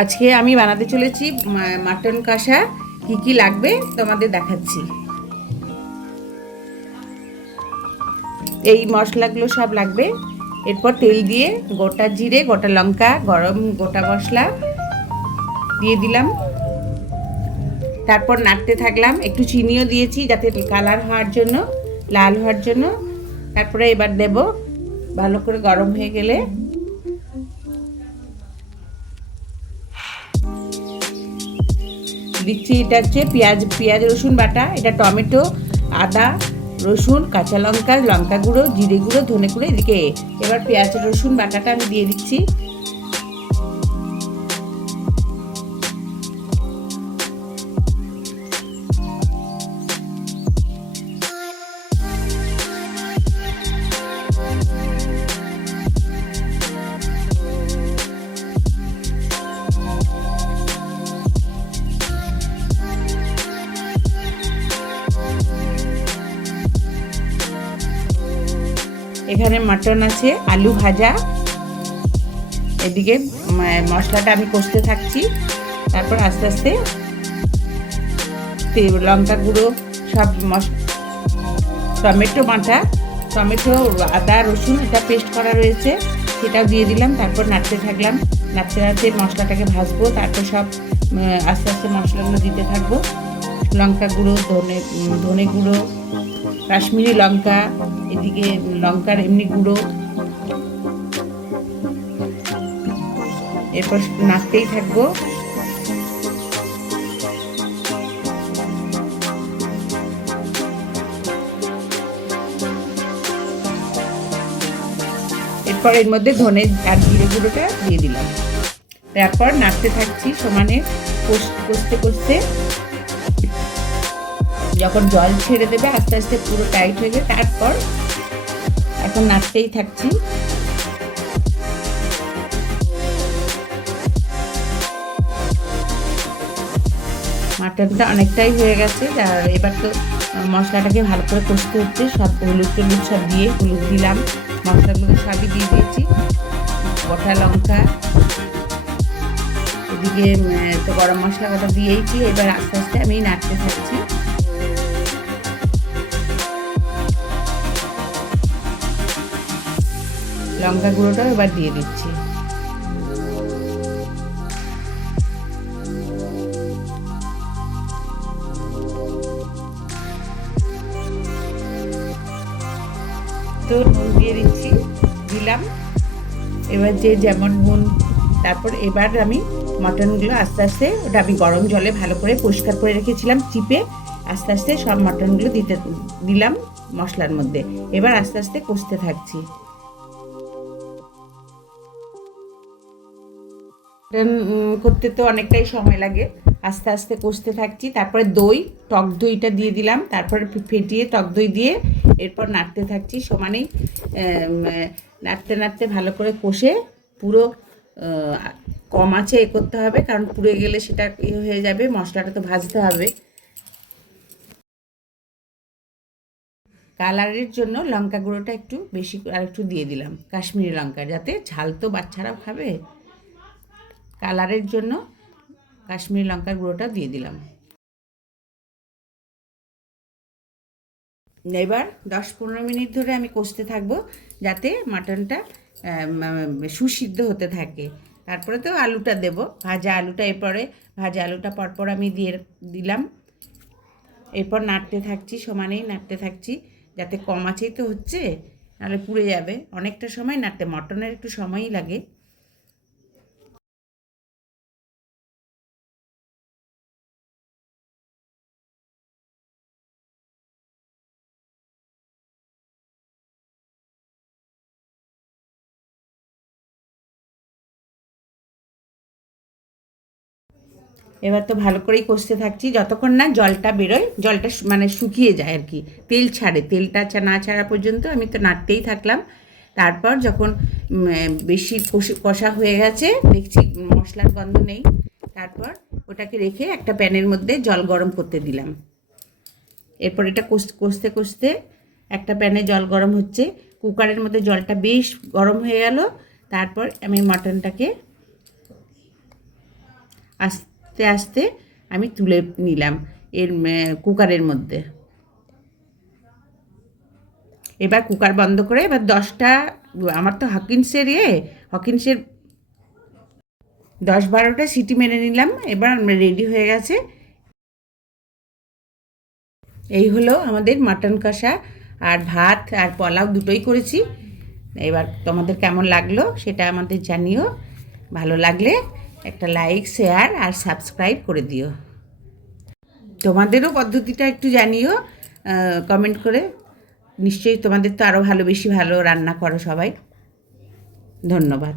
আজকে আমি বানাতে চলেছি মাটন কষা। কি কি লাগবে তোমাদের দেখাচ্ছি। এই মশলাগুলো সব লাগবে। এরপর তেল দিয়ে গোটা জিরে, গোটা লঙ্কা, গরম গোটা মশলা দিয়ে দিলাম। তারপর নাড়তে থাকলাম, একটু চিনিও দিয়েছি যাতে কালার হওয়ার জন্য, লাল হওয়ার জন্য। তারপরে এবার দেব, ভালো করে গরম হয়ে গেলে দিচ্ছি। এটা হচ্ছে পেঁয়াজ রসুন বাটা, এটা টমেটো, আদা, রসুন, কাঁচা লঙ্কা, লঙ্কা গুঁড়ো, জিরে গুঁড়ো, ধনে গুঁড়ো। এদিকে এবার পেঁয়াজ রসুন বাটাটা আমি দিয়ে দিচ্ছি। এখানে মাটন আছে, আলু ভাজা। এদিকে মশলাটা আমি কষতে থাকছি। তারপর আস্তে আস্তে লঙ্কা গুঁড়ো, সব টমেটো বাটা, টমেটো, আদা, রসুন এটা পেস্ট করা রয়েছে, সেটাও দিয়ে দিলাম। তারপর নাড়তে থাকলাম, নাড়তে নাড়তে মশলাটাকে ভাজবো। তারপর সব আস্তে আস্তে মশলাগুলো দিতে থাকবো। লঙ্কা গুঁড়ো, ধনে গুঁড়ো, কাশ্মীরি লঙ্কা, এদিকে লঙ্কার এমনি গুঁড়ো। এরপর নাড়তেই থাকবো। এরপর এর মধ্যে ধনে আর জিরে গুঁড়োটা দিয়ে দিলাম। তারপর নাড়তে থাকছি সমানে, কষতে কষতে যখন জল ছেড়ে দেবে আস্তে আস্তে পুরো টাইট হয়ে যাবে। তারপর এখন নাড়তেই থাকছি। মাটনটা অনেকটাই হয়ে গেছে। এবার তো মশলাটাকে ভালো করে কষতে হচ্ছে। সব হলুদ টলুদ সব দিয়ে, হলুদ দিলাম, মশলাগুলো সবই দিয়ে দিয়েছি, গোটা লঙ্কা, এদিকে তো গরম মশলা গোটা দিয়েইছি। এবার আস্তে আস্তে আমি নাড়তে থাকছি। লঙ্কা গুঁড়োটাও এবার দিয়ে দিচ্ছি। তো নুন দিয়ে দিলাম। এবার যে যেমন নুন। তারপর এবার আমি মটনগুলো আস্তে আস্তে, ওটা আমি গরম জলে ভালো করে পরিষ্কার করে রেখেছিলাম চিপে, আস্তে আস্তে সব মটনগুলো দিলাম মশলার মধ্যে। এবার আস্তে আস্তে কষতে থাকছি। করতে তো অনেকটাই সময় লাগে, আস্তে আস্তে কষতে থাকছি। তারপরে টক দইটা দিয়ে দিলাম। তারপরে ফেটিয়ে টক দই দিয়ে এরপর নাড়তে থাকছি সমানেই। নাড়তে নাড়তে ভালো করে কষে পুরো কম আঁচে করতে হবে, কারণ পুড়ে গেলে সেটা হয়ে যাবে। মশলাটা তো ভাজতে হবে। কালারের জন্য লঙ্কা গুঁড়োটা একটু বেশি আর একটু দিয়ে দিলাম, কাশ্মীরি লঙ্কা, যাতে ঝাল তো বাচ্চারাও খাবে। কালারের জন্য কাশ্মীরি লঙ্কার গুঁড়োটা দিয়ে দিলাম। এবার 10-15 মিনিট ধরে আমি কষতে থাকবো, যাতে মাটনটা সুসিদ্ধ হতে থাকে। তারপরে তো আলুটা দেব, ভাজা আলুটা। এরপরে ভাজা আলুটা পরপর আমি দিলাম। এরপর নাড়তে থাকছি, সমানেই নাড়তে থাকছি, যাতে কম আঁচেই তো হচ্ছে, নাহলে পুড়ে যাবে। অনেকটা সময় নাড়তে, মটনের একটু সময়ই লাগে। এবার তো ভালো করেই কষতে থাকছি যতক্ষণ না জলটা বেরোয়, জলটা মানে শুকিয়ে যায় আর কি, তেল ছাড়ে। তেলটা না ছাড়া পর্যন্ত আমি তো নাড়তেই থাকলাম। তারপর যখন বেশি কষা হয়ে গেছে, দেখছি মশলার গন্ধ নেই, তারপর ওটাকে রেখে একটা প্যানের মধ্যে জল গরম করতে দিলাম। এরপর এটা কষতে কষতে একটা প্যানে জল গরম হচ্ছে, কুকারের মধ্যে জলটা বেশ গরম হয়ে গেল। তারপর আমি মটনটাকে আস্তে আস্তে আমি তুলে নিলাম এর কুকারের মধ্যে। এবার কুকার বন্ধ করে এবার 10টা, আমার তো হকিন্সের 10-12টা সিটি মেরে নিলাম। এবার রেডি হয়ে গেছে। এই হলো আমাদের মাটন কষা, আর ভাত আর পোলাও দুটোই করেছি। এবার তোমাদের কেমন লাগলো সেটা আমাদের জানিও। ভালো লাগলে একটা লাইক, শেয়ার আর সাবস্ক্রাইব করে দিও। তোমাদেরও পদ্ধতিটা একটু জানিও কমেন্ট করে। নিশ্চয়ই তোমাদের তো আরও বেশি ভালো রান্না করো সবাই। ধন্যবাদ।